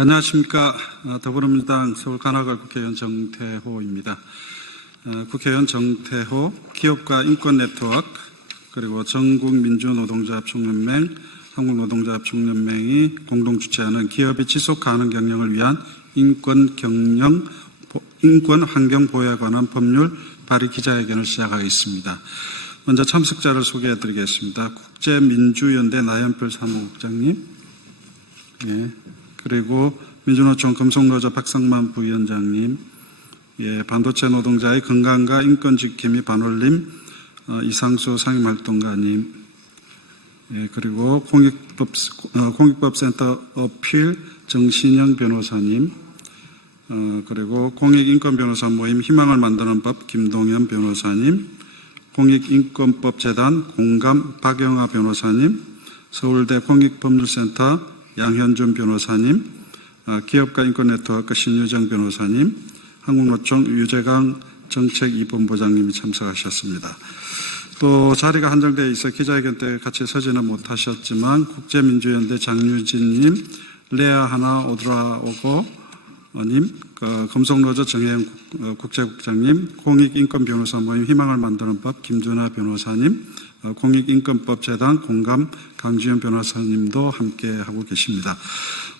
안녕하십니까. 더불어민주당 서울관악을 국회의원 정태호입니다. 국회의원 정태호, 기업가 인권네트워크, 그리고 전국민주노동자합총연맹, 한국노동자합총연맹이 공동 주최하는 기업의 지속가능 경영을 위한 인권 환경 보호에 관한 법률 발의 기자회견을 시작하겠습니다. 먼저 참석자를 소개해 드리겠습니다. 국제민주연대 나연필 사무국장님, 예, 그리고 민주노총 금속노조 박상만 부위원장님, 예, 반도체 노동자의 건강과 인권 지킴이 반올림 이상수 상임활동가님, 예, 그리고 공익법센터 어필 정신영 변호사님, 그리고 공익인권변호사 모임 희망을 만드는 법 김동현 변호사님, 공익인권법재단 공감 박영하 변호사님, 서울대 공익법률센터 양현준 변호사님, 기업가 인권네트워크 신유정 변호사님, 한국노총 유재강 정책2본부장님이 참석하셨습니다. 또 자리가 한정되어 있어 기자회견 때 같이 서지는 못하셨지만 국제민주연대 장유진님, 레아 하나 오드라오고 님, 금속노조 정혜영 국제국장님, 공익인권변호사 모임 희망을 만드는 법 김준하 변호사님, 공익인권법재단 공감 강지현 변호사님도 함께하고 계십니다.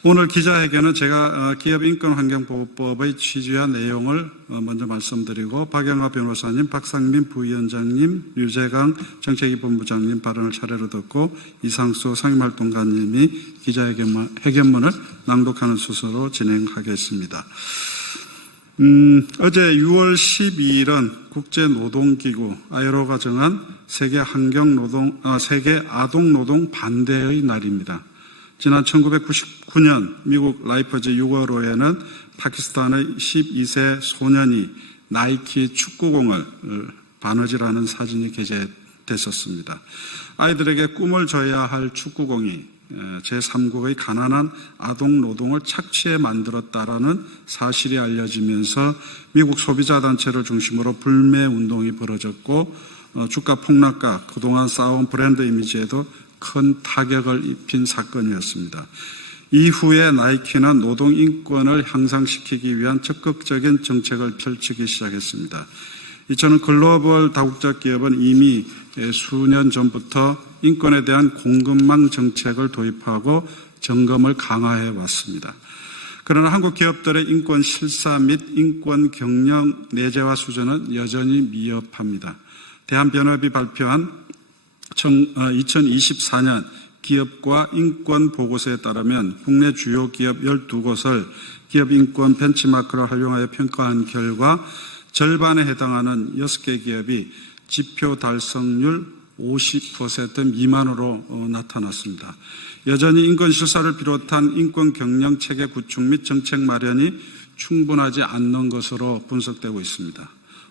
오늘 기자회견은 제가 기업인권환경보호법의 취지와 내용을 먼저 말씀드리고 박영하 변호사님, 박상민 부위원장님, 유재강 정책2본부장님 발언을 차례로 듣고 이상수 상임활동가님이 기자회견문을 낭독하는 순서로 진행하겠습니다. 어제 6월 12일은 국제노동기구 ILO가 정한 세계 아동노동 반대의 날입니다. 지난 1999년 미국 라이퍼즈 6월호에는 파키스탄의 12세 소년이 나이키 축구공을 바느질하는 사진이 게재됐었습니다. 아이들에게 꿈을 줘야 할 축구공이 제3국의 가난한 아동노동을 착취해 만들었다라는 사실이 알려지면서 미국 소비자단체를 중심으로 불매운동이 벌어졌고 주가 폭락과 그동안 쌓아온 브랜드 이미지에도 큰 타격을 입힌 사건이었습니다. 이후에 나이키는 노동인권을 향상시키기 위한 적극적인 정책을 펼치기 시작했습니다. 이처럼 글로벌 다국적 기업은 이미 수년 전부터 인권에 대한 공급망 정책을 도입하고 점검을 강화해 왔습니다. 그러나 한국 기업들의 인권 실사 및 인권 경영 내재화 수준은 여전히 미흡합니다. 대한변협이 발표한 2024년 기업과 인권 보고서에 따르면 국내 주요 기업 12곳을 기업 인권 벤치마크를 활용하여 평가한 결과 절반에 해당하는 6개 기업이 지표 달성률 50% 미만으로 나타났습니다. 여전히 인권 실사를 비롯한 인권 경영 체계 구축 및 정책 마련이 충분하지 않는 것으로 분석되고 있습니다.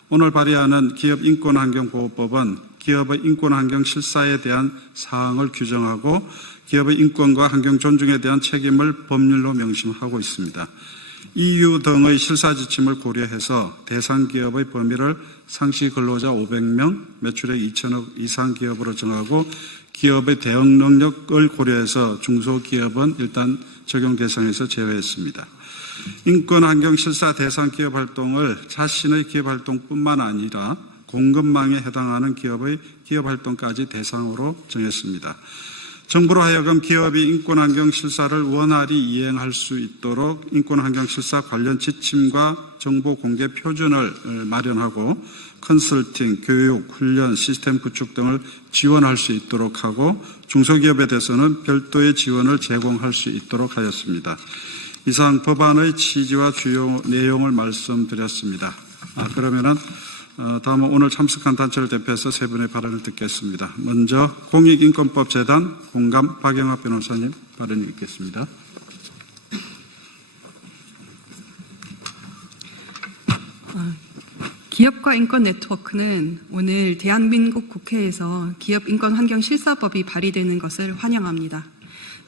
오늘 발의하는 기업인권환경보호법은 기업의 인권환경 실사에 대한 사항을 규정하고 기업의 인권과 환경 존중에 대한 책임을 법률로 명시하고 있습니다. EU 등의 실사 지침을 고려해서 대상 기업의 범위를 상시 근로자 500명, 매출액 2천억 이상 기업으로 정하고 기업의 대응 능력을 고려해서 중소기업은 일단 적용 대상에서 제외했습니다. 인권 환경 실사 대상 기업 활동을 자신의 기업 활동뿐만 아니라 공급망에 해당하는 기업의 기업 활동까지 대상으로 정했습니다. 정부로 하여금 기업이 인권 환경 실사를 원활히 이행할 수 있도록 인권 환경 실사 관련 지침과 정보 공개 표준을 마련하고 컨설팅, 교육, 훈련, 시스템 구축 등을 지원할 수 있도록 하고 중소기업에 대해서는 별도의 지원을 제공할 수 있도록 하였습니다. 이상 법안의 취지와 주요 내용을 말씀드렸습니다. 그러면은 다음은 오늘 참석한 단체를 대표해서 세 분의 발언을 듣겠습니다. 먼저 공익인권법재단 공감 박영하 변호사님 발언 읽겠습니다. 기업과 인권 네트워크는 오늘 대한민국 국회에서 기업인권환경실사법이 발의되는 것을 환영합니다.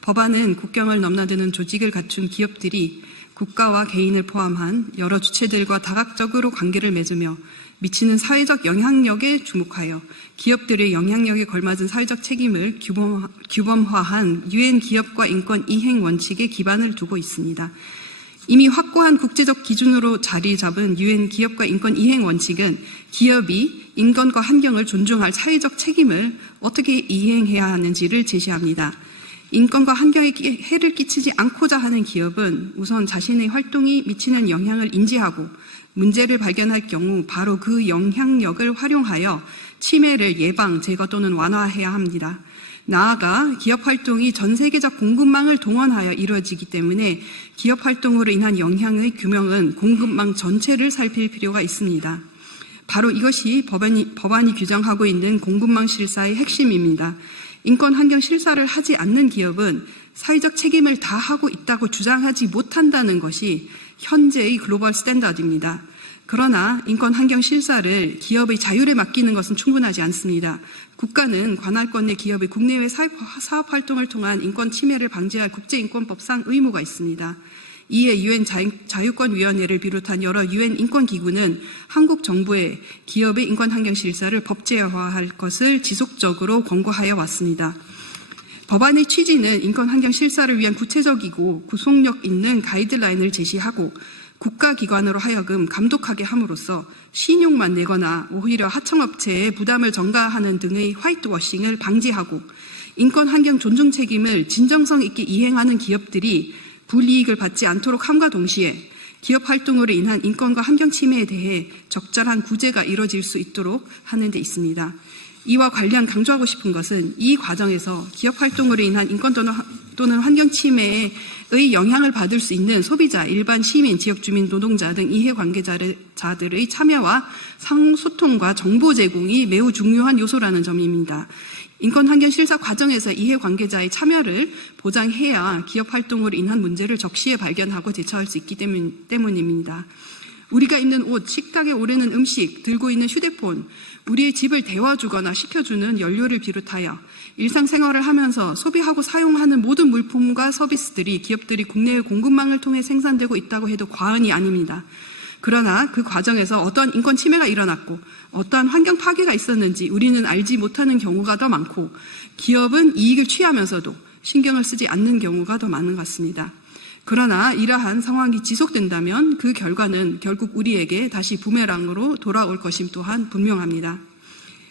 법안은 국경을 넘나드는 조직을 갖춘 기업들이 국가와 개인을 포함한 여러 주체들과 다각적으로 관계를 맺으며 미치는 사회적 영향력에 주목하여 기업들의 영향력에 걸맞은 사회적 책임을 규범화한 유엔 기업과 인권 이행 원칙에 기반을 두고 있습니다. 이미 확고한 국제적 기준으로 자리 잡은 유엔 기업과 인권 이행 원칙은 기업이 인권과 환경을 존중할 사회적 책임을 어떻게 이행해야 하는지를 제시합니다. 인권과 환경에 해를 끼치지 않고자 하는 기업은 우선 자신의 활동이 미치는 영향을 인지하고 문제를 발견할 경우 바로 그 영향력을 활용하여 침해를 예방, 제거 또는 완화해야 합니다. 나아가 기업 활동이 전 세계적 공급망을 동원하여 이루어지기 때문에 기업 활동으로 인한 영향의 규명은 공급망 전체를 살필 필요가 있습니다. 바로 이것이 법안이 규정하고 있는 공급망 실사의 핵심입니다. 인권 환경 실사를 하지 않는 기업은 사회적 책임을 다하고 있다고 주장하지 못한다는 것이 현재의 글로벌 스탠다드입니다. 그러나 인권 환경 실사를 기업의 자율에 맡기는 것은 충분하지 않습니다. 국가는 관할권 내 기업의 국내외 사업 활동을 통한 인권 침해를 방지할 국제인권법상 의무가 있습니다. 이에 유엔 자유권위원회를 비롯한 여러 유엔 인권기구는 한국 정부에 기업의 인권 환경 실사를 법제화할 것을 지속적으로 권고하여 왔습니다. 법안의 취지는 인권 환경 실사를 위한 구체적이고 구속력 있는 가이드라인을 제시하고 국가기관으로 하여금 감독하게 함으로써 신용만 내거나 오히려 하청업체에 부담을 전가하는 등의 화이트워싱을 방지하고 인권 환경 존중 책임을 진정성 있게 이행하는 기업들이 불이익을 받지 않도록 함과 동시에 기업 활동으로 인한 인권과 환경 침해에 대해 적절한 구제가 이루어질 수 있도록 하는 데 있습니다. 이와 관련 강조하고 싶은 것은 이 과정에서 기업 활동으로 인한 인권 또는 환경 침해의 영향을 받을 수 있는 소비자, 일반 시민, 지역주민, 노동자 등 이해관계자들의 참여와 상소통과 정보 제공이 매우 중요한 요소라는 점입니다. 인권 환경 실사 과정에서 이해관계자의 참여를 보장해야 기업 활동으로 인한 문제를 적시에 발견하고 대처할 수 있기 때문입니다. 우리가 입는 옷, 식탁에 오르는 음식, 들고 있는 휴대폰, 우리의 집을 데워주거나 식혀주는 연료를 비롯하여 일상생활을 하면서 소비하고 사용하는 모든 물품과 서비스들이 기업들이 국내의 공급망을 통해 생산되고 있다고 해도 과언이 아닙니다. 그러나 그 과정에서 어떠한 인권 침해가 일어났고 어떠한 환경 파괴가 있었는지 우리는 알지 못하는 경우가 더 많고 기업은 이익을 취하면서도 신경을 쓰지 않는 경우가 더 많은 것 같습니다. 그러나 이러한 상황이 지속된다면 그 결과는 결국 우리에게 다시 부메랑으로 돌아올 것임 또한 분명합니다.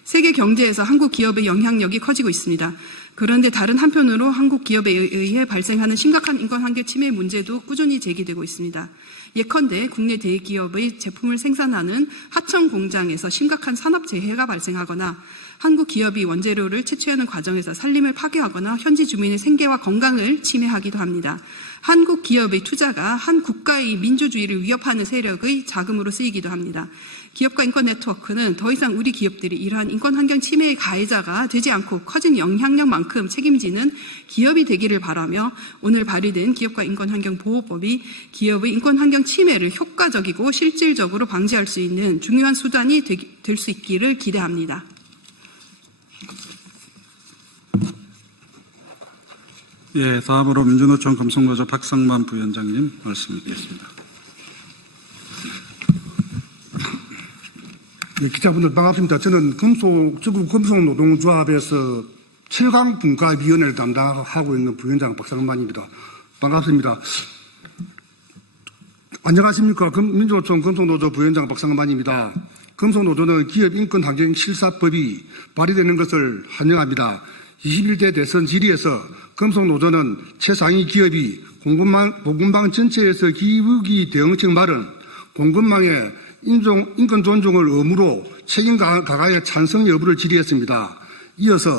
세계 경제에서 한국 기업의 영향력이 커지고 있습니다. 그런데 다른 한편으로 한국 기업에 의해 발생하는 심각한 인권 환경 침해 문제도 꾸준히 제기되고 있습니다. 예컨대 국내 대기업의 제품을 생산하는 하청 공장에서 심각한 산업 재해가 발생하거나 한국 기업이 원재료를 채취하는 과정에서 산림을 파괴하거나 현지 주민의 생계와 건강을 침해하기도 합니다. 한국 기업의 투자가 한 국가의 민주주의를 위협하는 세력의 자금으로 쓰이기도 합니다. 기업가 인권 네트워크는 더 이상 우리 기업들이 이러한 인권 환경 침해의 가해자가 되지 않고 커진 영향력만큼 책임지는 기업이 되기를 바라며 오늘 발의된 기업가 인권 환경 보호법이 기업의 인권 환경 침해를 효과적이고 실질적으로 방지할 수 있는 중요한 수단이 될 수 있기를 기대합니다. 예, 다음으로 민주노총 금속노조 박상만 부위원장님 말씀 듣겠습니다. 네, 기자분들 반갑습니다. 저는 지구 금속노동조합에서 7강 분과위원회를 담당하고 있는 부위원장 박상만입니다. 반갑습니다. 안녕하십니까. 민주노총 금속노조 부위원장 박상만입니다. 금속노조는 기업인권환경실사법이 발의되는 것을 환영합니다. 21대 대선 질의에서 금속노조는 최상위 기업이 공급망 전체에서 기후위기 대응책 마련, 공급망의 인권 존중을 의무로 책임 강화에 찬성 여부를 질의했습니다. 이어서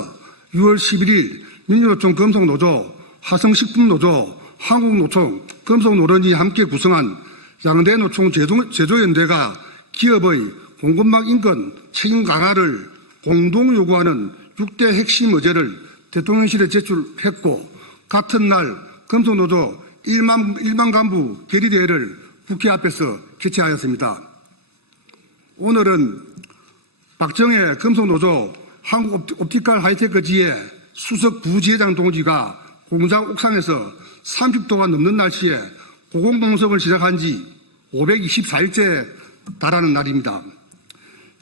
6월 11일 민주노총 금속노조, 화성식품노조, 한국노총, 금속노련이 함께 구성한 양대 노총 제조연대가 기업의 공급망 인권 책임 강화를 공동 요구하는 6대 핵심 의제를 대통령실에 제출했고 같은 날 금속노조 1만 간부 결의대회를 국회 앞에서 개최하였습니다. 오늘은 박정혜 금속노조 한국옵티컬 하이테크지회 수석 부지회장 동지가 공장 옥상에서 30도가 넘는 날씨에 고공농성을 시작한 지 524일째 달하는 날입니다.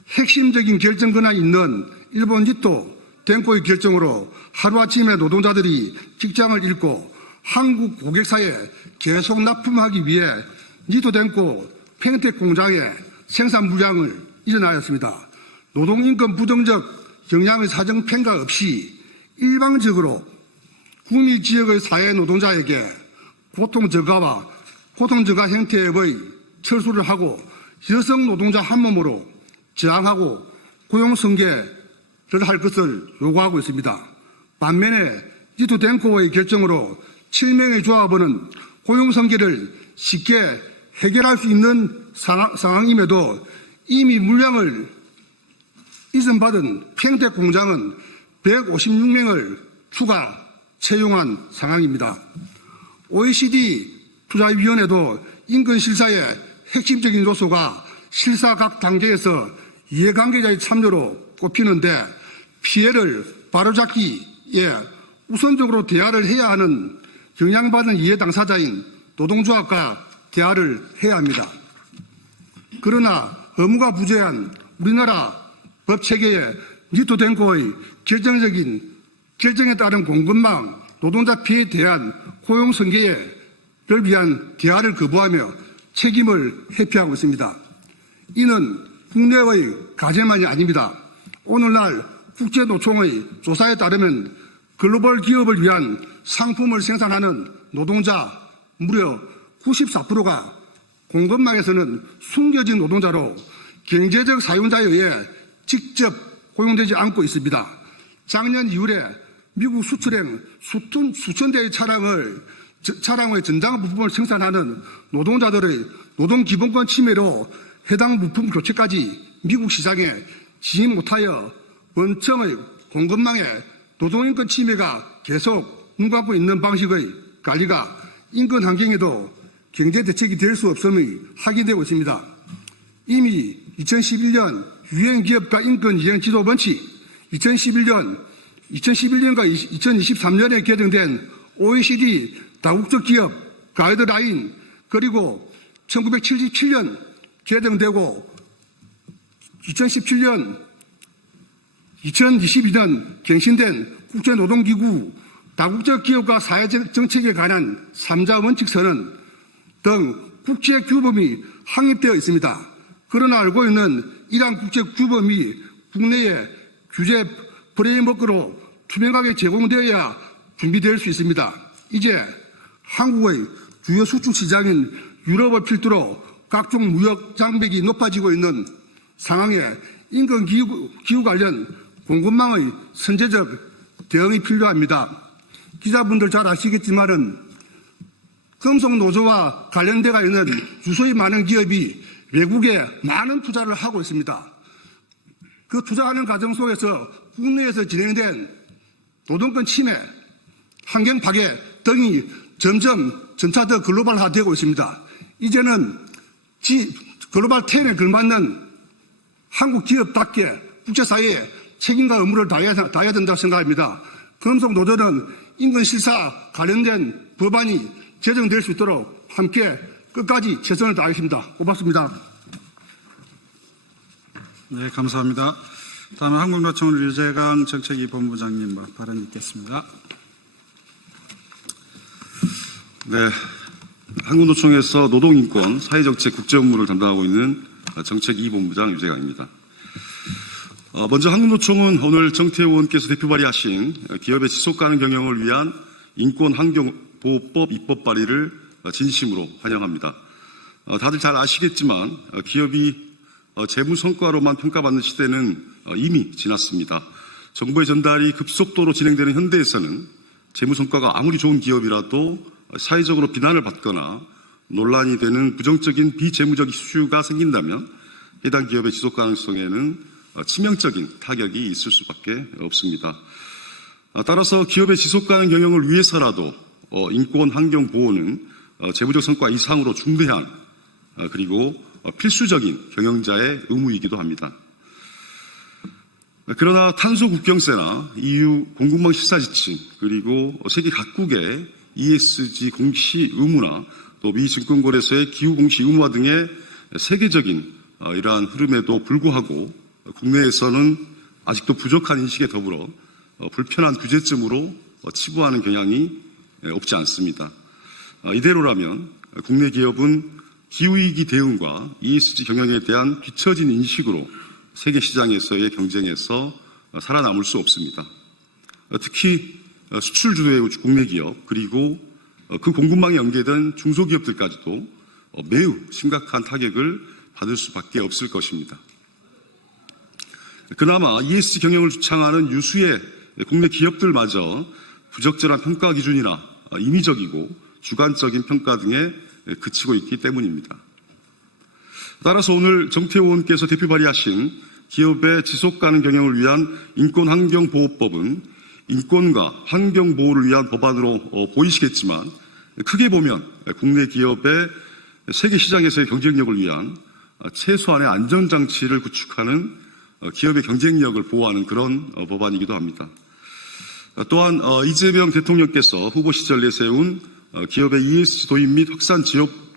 핵심적인 결정 권한이 있는 일본 니토 덴코의 결정으로 하루아침에 노동자들이 직장을 잃고 한국 고객사에 계속 납품하기 위해 니토 덴코 팽텍 공장의 생산 물량을 일어나였습니다. 노동인권 부정적 영향의 사정 평가 없이 일방적으로 구미 지역의 사회 노동자에게 고통 저가 형태의 철수를 하고 여성 노동자 한 몸으로 저항하고 고용 승계를 할 것을 요구하고 있습니다. 반면에 니토 덴코의 결정으로 7명의 조합원은 고용 승계를 쉽게 해결할 수 있는 상황임에도 이미 물량을 이전받은 팽텍 공장은 156명을 추가 채용한 상황입니다. OECD 투자위원회도 인권 실사의 핵심적인 요소가 실사 각 단계에서 이해관계자의 참여로 꼽히는데 피해를 바로잡기에 우선적으로 대화를 해야 하는 영향받은 이해 당사자인 노동조합과 대화를 해야 합니다. 그러나 의무가 부재한 우리나라 법체계의 니토 덴코의 결정에 따른 공급망 노동자 피해에 대한 고용 승계를 위한 대화를 거부하며 책임을 회피하고 있습니다. 이는 국내의 가제만이 아닙니다. 오늘날 국제노총의 조사에 따르면 글로벌 기업을 위한 상품을 생산하는 노동자 무려 94%가 공급망에서는 숨겨진 노동자로 경제적 사용자에 의해 직접 고용되지 않고 있습니다. 작년 2월에 미국 수출행 수천 대의 차량의 전장 부품을 생산하는 노동자들의 노동기본권 침해로 해당 부품 교체까지 미국 시장에 진입 못하여 원청의 공급망에 노동인권 침해가 계속 눈 감고 있는 방식의 관리가 인권 환경에도 경제 대책이 될 수 없음이 확인되고 있습니다. 이미 2011년 유엔 기업가 인권 이행 지도 원칙, 2011년과 2023년에 개정된 OECD 다국적 기업 가이드라인, 그리고 1977년 개정되고 2022년 갱신된 국제노동기구 다국적 기업과 사회정책에 관한 3자 원칙서는 등 국제규범이 확립되어 있습니다. 그러나 알고 있는 이러한 국제규범이 국내의 규제 프레임워크로 투명하게 제공되어야 준비될 수 있습니다. 이제 한국의 주요 수출 시장인 유럽을 필두로 각종 무역 장벽이 높아지고 있는 상황에 인권 기후 관련 공급망의 선제적 대응이 필요합니다. 기자분들 잘 아시겠지만은 금속노조와 관련되어 있는 유소의 많은 기업이 외국에 많은 투자를 하고 있습니다. 그 투자하는 과정 속에서 국내에서 진행된 노동권 침해, 환경 파괴 등이 점점 점차 더 글로벌화되고 있습니다. 이제는 글로벌 트렌드에 걸맞는 한국 기업답게 국제사회에 책임과 의무를 다해야 된다고 생각합니다. 금속노조는 인권 실사 관련된 법안이 제정될 수 있도록 함께 끝까지 최선을 다하겠습니다. 고맙습니다. 네, 감사합니다. 다음은 한국노총 류재강 정책위 본부장님 발언 있겠습니다. 네, 한국노총에서 노동인권, 사회정책, 국제업무를 담당하고 있는 정책위 본부장 류재강입니다. 먼저 한국노총은 오늘 정태호 의원께서 대표 발의하신 기업의 지속가능 경영을 위한 인권환경보호법 입법 발의를 진심으로 환영합니다. 다들 잘 아시겠지만 기업이 재무 성과로만 평가받는 시대는 이미 지났습니다. 정보의 전달이 급속도로 진행되는 현대에서는 재무 성과가 아무리 좋은 기업이라도 사회적으로 비난을 받거나 논란이 되는 부정적인 비재무적 이슈가 생긴다면 해당 기업의 지속 가능성에는 치명적인 타격이 있을 수밖에 없습니다. 따라서 기업의 지속 가능 경영을 위해서라도 인권 환경 보호는 재무적 성과 이상으로 중대한 그리고 필수적인 경영자의 의무이기도 합니다. 그러나 탄소 국경세나 EU 공급망 실사 지침 그리고 세계 각국의 ESG 공시 의무나 또 미 증권거래소의 기후 공시 의무화 등의 세계적인 이러한 흐름에도 불구하고 국내에서는 아직도 부족한 인식에 더불어 불편한 규제점으로 치부하는 경향이 없지 않습니다. 이대로라면 국내 기업은 기후위기 대응과 ESG 경영에 대한 뒤처진 인식으로 세계 시장에서의 경쟁에서 살아남을 수 없습니다. 특히 수출 주도의 국내 기업 그리고 그 공급망에 연계된 중소기업들까지도 매우 심각한 타격을 받을 수밖에 없을 것입니다. 그나마 ESG 경영을 주창하는 유수의 국내 기업들마저 부적절한 평가 기준이나 임의적이고 주관적인 평가 등에 그치고 있기 때문입니다. 따라서 오늘 정태호 의원께서 대표 발의하신 기업의 지속가능 경영을 위한 인권환경보호법은 인권과 환경보호를 위한 법안으로 보이시겠지만 크게 보면 국내 기업의 세계 시장에서의 경쟁력을 위한 최소한의 안전장치를 구축하는 기업의 경쟁력을 보호하는 그런 법안이기도 합니다. 또한 이재명 대통령께서 후보 시절 내세운 기업의 ESG 도입 및 확산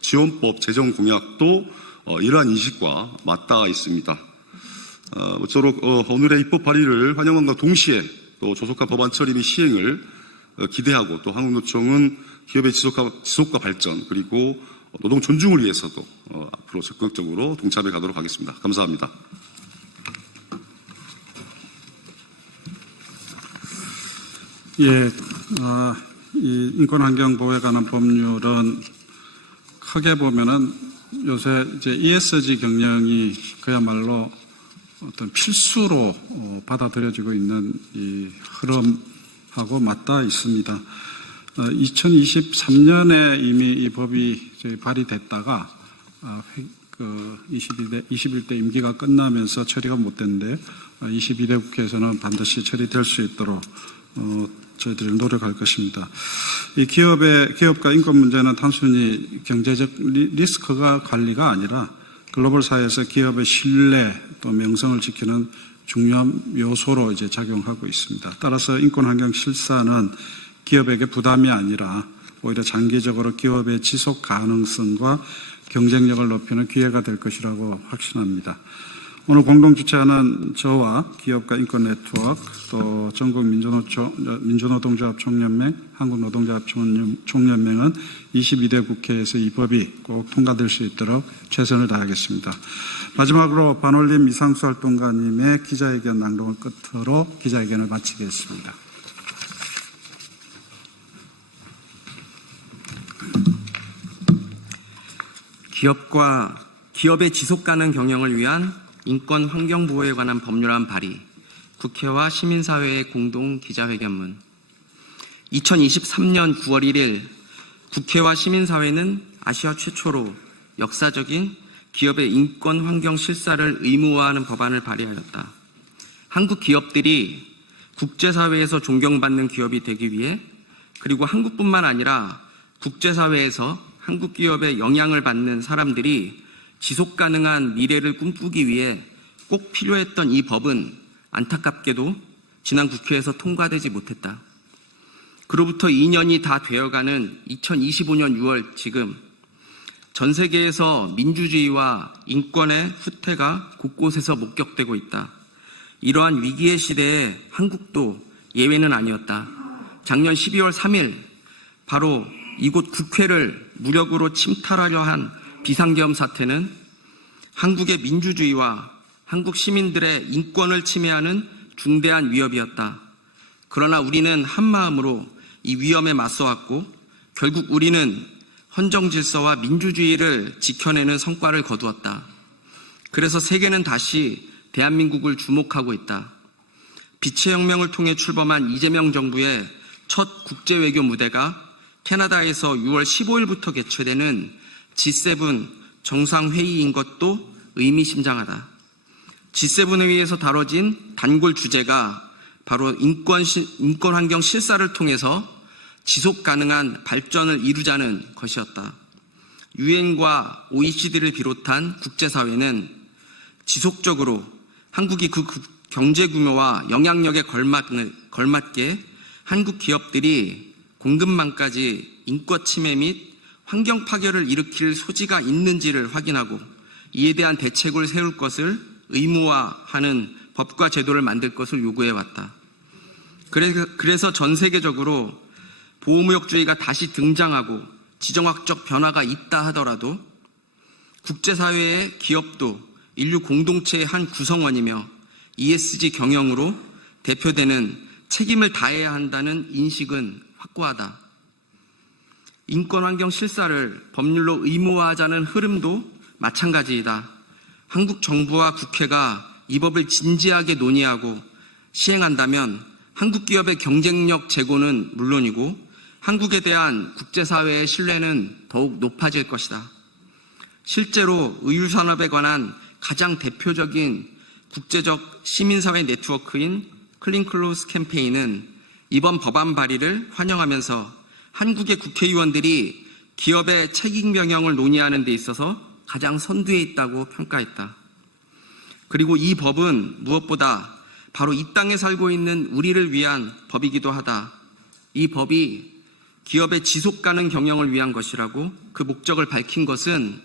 지원법 제정 공약도 이러한 인식과 맞닿아 있습니다. 모쪼록 오늘의 입법 발의를 환영함과 동시에 또 조속한 법안 처리 및 시행을 기대하고 또 한국노총은 기업의 지속과 발전 그리고 노동 존중을 위해서도 앞으로 적극적으로 동참해 가도록 하겠습니다. 감사합니다. 예, 이 인권환경보호에 관한 법률은 크게 보면은 요새 이제 ESG 경영이 그야말로 어떤 필수로 받아들여지고 있는 이 흐름하고 맞닿아 있습니다. 2023년에 이미 이 법이 발의됐다가 21대 임기가 끝나면서 처리가 못 됐는데 22대 국회에서는 반드시 처리될 수 있도록 저희들이 노력할 것입니다. 이 기업과 인권 문제는 단순히 경제적 리스크가 관리가 아니라 글로벌 사회에서 기업의 신뢰 또 명성을 지키는 중요한 요소로 이제 작용하고 있습니다. 따라서 인권 환경 실사는 기업에게 부담이 아니라 오히려 장기적으로 기업의 지속 가능성과 경쟁력을 높이는 기회가 될 것이라고 확신합니다. 오늘 공동 주최하는 저와 기업가 인권 네트워크 또 전국 민주노동조합 총연맹, 한국노동조합 총연맹은 22대 국회에서 이 법이 꼭 통과될 수 있도록 최선을 다하겠습니다. 마지막으로 반올림 이상수 활동가님의 기자회견 낭독을 끝으로 기자회견을 마치겠습니다. 기업의 지속가능 경영을 위한 인권 환경 보호에 관한 법률안 발의, 국회와 시민사회의 공동 기자회견문. 2023년 9월 1일 국회와 시민사회는 아시아 최초로 역사적인 기업의 인권 환경 실사를 의무화하는 법안을 발의하였다. 한국 기업들이 국제사회에서 존경받는 기업이 되기 위해 그리고 한국뿐만 아니라 국제사회에서 한국 기업의 영향을 받는 사람들이 지속 가능한 미래를 꿈꾸기 위해 꼭 필요했던 이 법은 안타깝게도 지난 국회에서 통과되지 못했다. 그로부터 2년이 다 되어가는 2025년 6월 지금 전 세계에서 민주주의와 인권의 후퇴가 곳곳에서 목격되고 있다. 이러한 위기의 시대에 한국도 예외는 아니었다. 작년 12월 3일 바로 이곳 국회를 무력으로 침탈하려 한 비상계엄 사태는 한국의 민주주의와 한국 시민들의 인권을 침해하는 중대한 위협이었다. 그러나 우리는 한마음으로 이 위험에 맞서왔고 결국 우리는 헌정 질서와 민주주의를 지켜내는 성과를 거두었다. 그래서 세계는 다시 대한민국을 주목하고 있다. 빛의 혁명을 통해 출범한 이재명 정부의 첫 국제외교 무대가 캐나다에서 6월 15일부터 개최되는 G7 정상회의인 것도 의미심장하다. G7 회의에서 다뤄진 단골 주제가 바로 인권 환경 실사를 통해서 지속 가능한 발전을 이루자는 것이었다. 유엔과 OECD를 비롯한 국제사회는 지속적으로 한국이 그 경제 규모와 영향력에 걸맞게 한국 기업들이 공급망까지 인권 침해 및 환경 파괴를 일으킬 소지가 있는지를 확인하고 이에 대한 대책을 세울 것을 의무화하는 법과 제도를 만들 것을 요구해왔다. 그래서 전 세계적으로 보호무역주의가 다시 등장하고 지정학적 변화가 있다 하더라도 국제사회의 기업도 인류 공동체의 한 구성원이며 ESG 경영으로 대표되는 책임을 다해야 한다는 인식은 확고하다. 인권환경 실사를 법률로 의무화하자는 흐름도 마찬가지이다. 한국 정부와 국회가 이 법을 진지하게 논의하고 시행한다면 한국 기업의 경쟁력 제고는 물론이고 한국에 대한 국제사회의 신뢰는 더욱 높아질 것이다. 실제로 의류산업에 관한 가장 대표적인 국제적 시민사회 네트워크인 클린클로스 캠페인은 이번 법안 발의를 환영하면서 한국의 국회의원들이 기업의 책임 경영을 논의하는 데 있어서 가장 선두에 있다고 평가했다. 그리고 이 법은 무엇보다 바로 이 땅에 살고 있는 우리를 위한 법이기도 하다. 이 법이 기업의 지속가능 경영을 위한 것이라고 그 목적을 밝힌 것은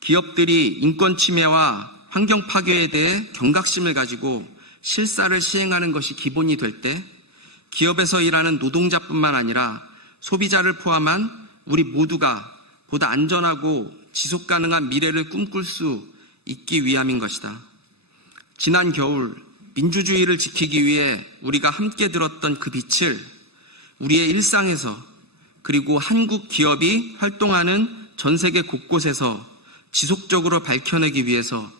기업들이 인권 침해와 환경 파괴에 대해 경각심을 가지고 실사를 시행하는 것이 기본이 될 때 기업에서 일하는 노동자뿐만 아니라 소비자를 포함한 우리 모두가 보다 안전하고 지속가능한 미래를 꿈꿀 수 있기 위함인 것이다. 지난 겨울 민주주의를 지키기 위해 우리가 함께 들었던 그 빛을 우리의 일상에서 그리고 한국 기업이 활동하는 전 세계 곳곳에서 지속적으로 밝혀내기 위해서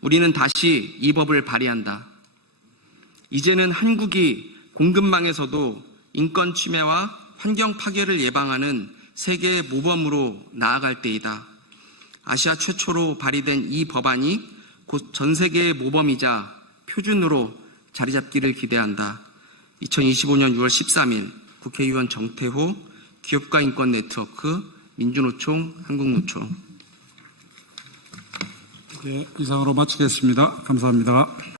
우리는 다시 이 법을 발의한다. 이제는 한국이 공급망에서도 인권 침해와 환경 파괴를 예방하는 세계의 모범으로 나아갈 때이다. 아시아 최초로 발의된 이 법안이 곧 전 세계의 모범이자 표준으로 자리 잡기를 기대한다. 2025년 6월 13일 국회의원 정태호, 기업가 인권 네트워크, 민주노총, 한국노총. 네, 이상으로 마치겠습니다. 감사합니다.